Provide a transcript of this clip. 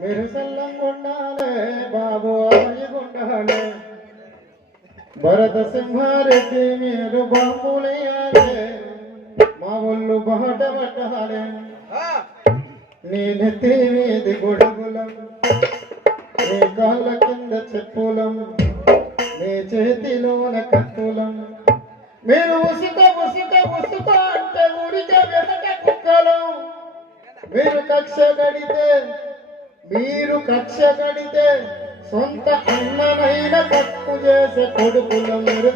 మీరు సల్లంగుండాలే బాబు అమయ్యగుండాలే భరత సింహారెడ్డి మీరు బాంబులేయాలే మా ఒళ్ళు బాట పట్టాలే. నీ నెత్తి మీది గొడుగులం నీ కాళ్ళ కింద చెప్పులం నీ చేతిలోన కత్తులం. మీరు ఉసుక ఉసుక ఉసుక అంటే ఊరికే వెనక కుక్కలం. మీరు కక్ష గడితే మీరు కక్ష కడితే సొంత అన్నమైన తప్పు చేసే కొడుకుల మీరు